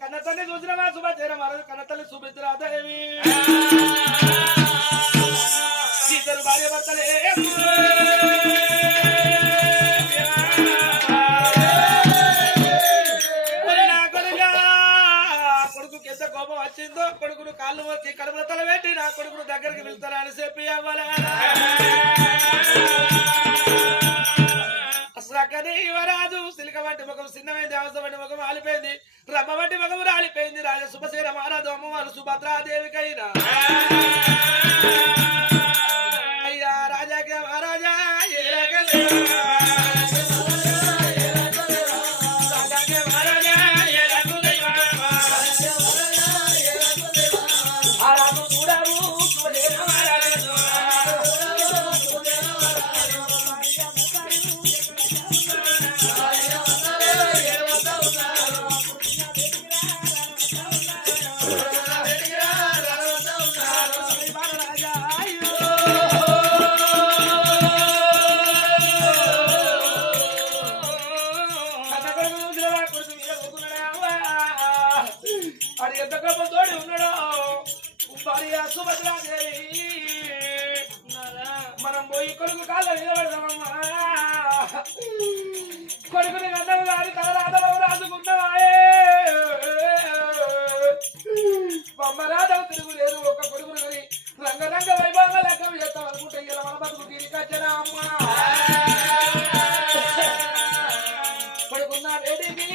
కన్నతల్లి చూసిన సుభద్ర మరదు కన్నతల్లి సుభద్రాదేవి ఇద్దరు భార్య భర్తలే కొడుకుకి ఎంత కోపం వచ్చిందో కొడుకును కాళ్ళు వచ్చి కడుపుల తల పెట్టి నా కొడుకును దగ్గరికి వెళ్తారా అని చెప్పి అవ్వాలి అసలు యువరాజు సిలిక వంటి ముఖం చిన్నమైంది అవస వంటి ముఖం ఆలిపోయింది రమ్మ వంటి ముఖం రాలిపోయింది రాజ శుభశీల మహారాజు అమ్మవారు సుభద్రాదేవికైనా అయ్యా రాజాకే మహారాజా అది ఎంత గొప్పతోడి ఉన్నాడో భార్య సుభద్రాదేవి మనం పోయి కొడుకు కాళ్ళ నిలబడదామమ్మా కొడుకుని గంధం గారి తలరాధలో రాజుకున్నావాయే బొమ్మరాధం తిరుగులేదు ఒక కొడుకుని కొని రంగరంగ వైభవంగా లెక్క చేస్తాం అనుకుంటే ఇలా మన బతుకు తిరిగచ్చనా అమ్మా కొడుకున్న వేడికి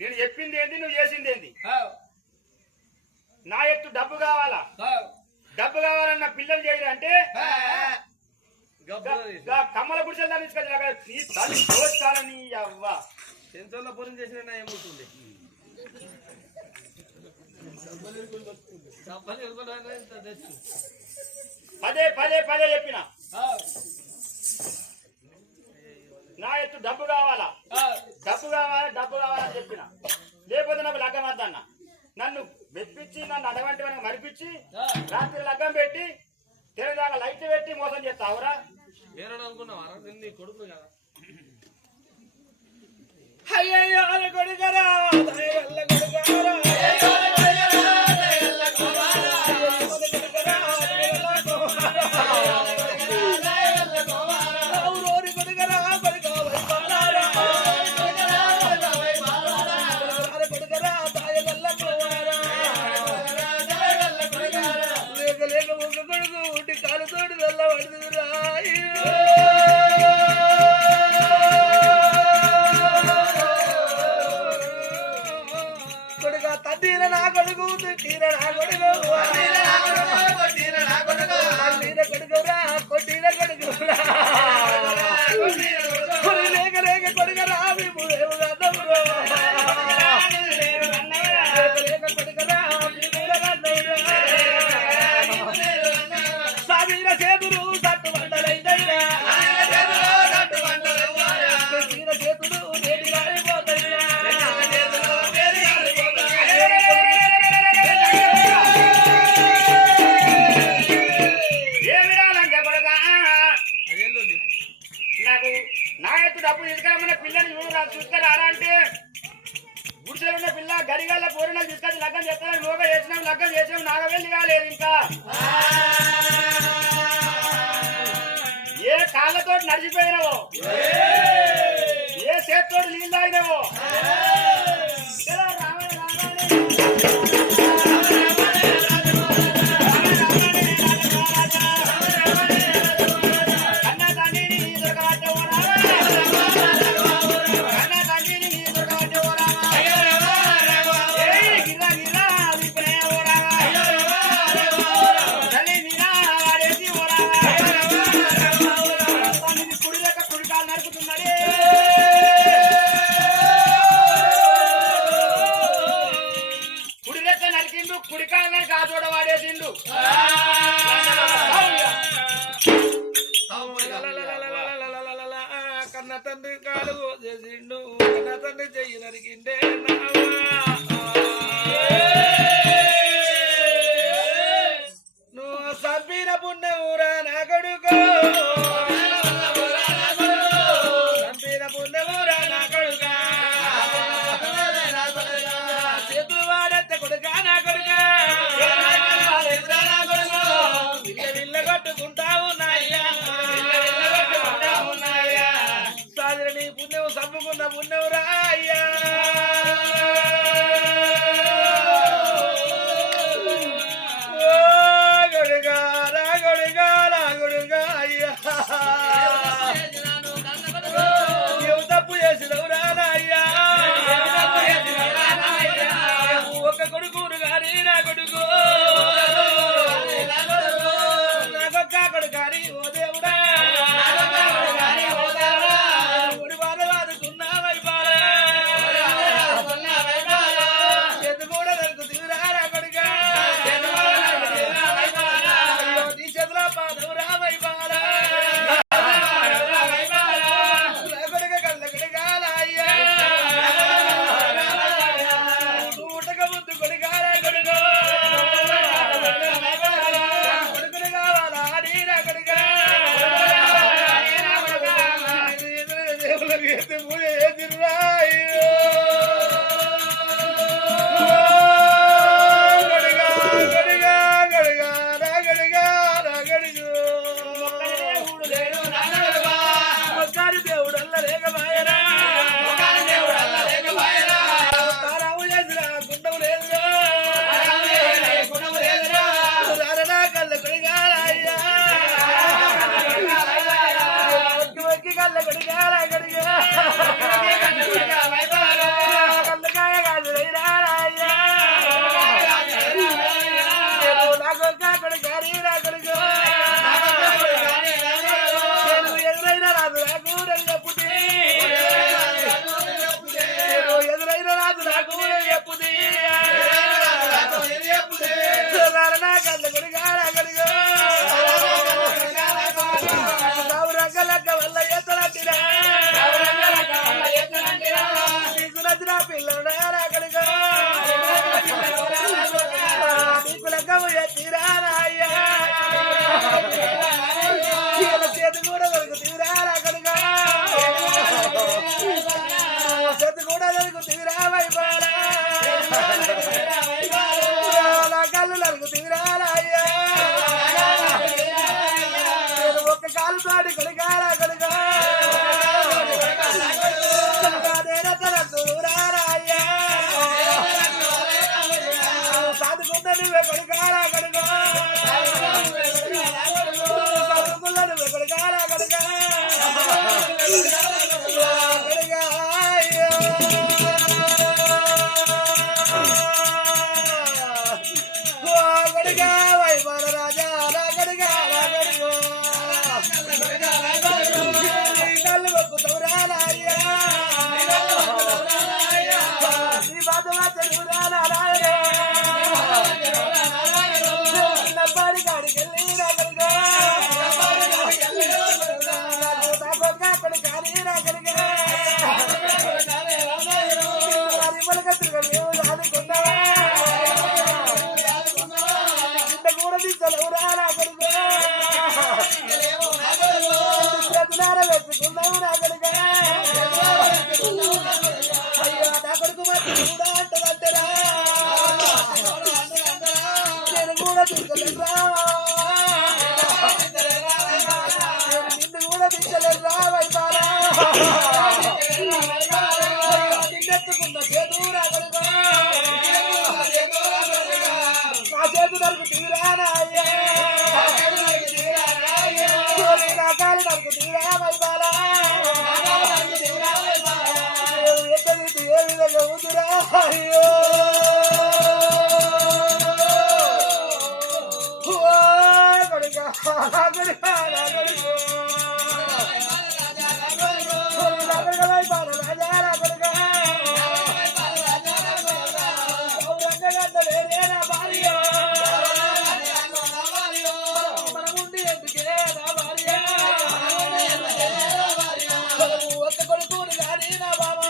నేను చెప్పింది ఏంది నువ్వు చేసింది ఏంది నా ఎత్తు డబ్బు కావాలా డబ్బు కావాలన్న పిల్లలు చేయరు అంటే కమ్మల గుడిసెలు దాన్ని తీసుకొచ్చాలని అవ్వ సెన్సర్లో పొలం చేసిన ఏమవుతుంది పదే పదే పదే చెప్పిన నా ఎత్తు డబ్బు కావాలా డబ్బు కావాలా డబ్బు కావాలని చెప్పిన లేకపోతే నాకు లగ్గం వద్దన్న నన్ను వెప్పించి నన్ను అడవంటి మనకు మరిపించి రాత్రి లగ్గం పెట్టి తెరదాకా లైట్ పెట్టి మోసం చేస్తావురా అనుకున్నావా కొడుకు కదా అయ్యో కొడుకరా నడిచిపోయినవో ఏ చేతితో నీళ్ళు తాగినవో కన్న తండ్రి కాలు చేసిండు కన్న తండ్రి చెయ్యి నరికిండే నువ్వు సంపిన పుణ్యమురా నా కొడుకో సంపిన పుణ్యమురా నా కొడుకా చేతులు వాడెత్త కొడుకా నా కొడుకా ఇళ్ళ కొట్టుకుంటావు నాయ్యా సాజని పుణ్యం సంపుకున్న పుణ్యం రాయ్యా తప్పు చేసినవు రాయ్యా ఒక కొడుకును కానీ నా కొడుకు నాకొక్క కొడుకు కానీ ఓ దేవుడా కొడుకా కత్తిగా మేము రాదుకున్నావా ఇంత కూడా తీసుకోలేవురా నా కొడుకు చేతులారా పెట్టుకున్నావు నా కొడుకు అయ్యా నా కొడుకు మాత్రం కూడా అంటదంటరా నేను కూడా తీసుకోలేదురా నిన్ను కూడా తీసుకోలేదురా వైపారా నిన్నెత్తుకున్న చేతురా కొడుకు నా చేతు దొరుకుతుందిరా నాయ్యా నా కాలు దొరుకుతుందిరా వైపారా ఎక్కడి ఏ విధంగా ఊదురా అయ్యో కొడుక ఒక్క కొడుకుని కానీ నా బాబా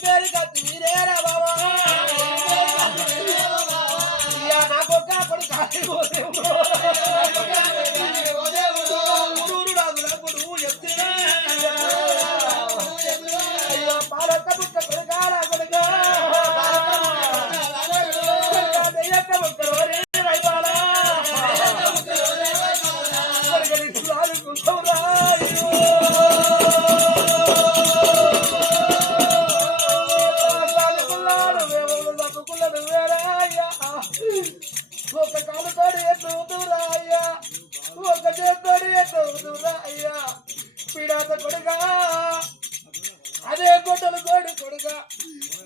పేరు కత్తి మీరేనా బాబా నాకొక్క కొడుకు పాలక్క బుక్క కొడుకాల కొడుక ఒక కాలు తోడి ఎత్తురా అయ్యా ఒక చేతోడి ఎత్తురా అయ్యా పీడాత కొడుక అదే గొడ్డలు కోడి కొడుక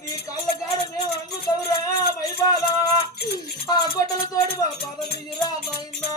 ఈ కళ్ళ కాడ మేము అంగుతావురా మైబాల ఆ గొడ్డల తోడి మా పాదం రా నాయనా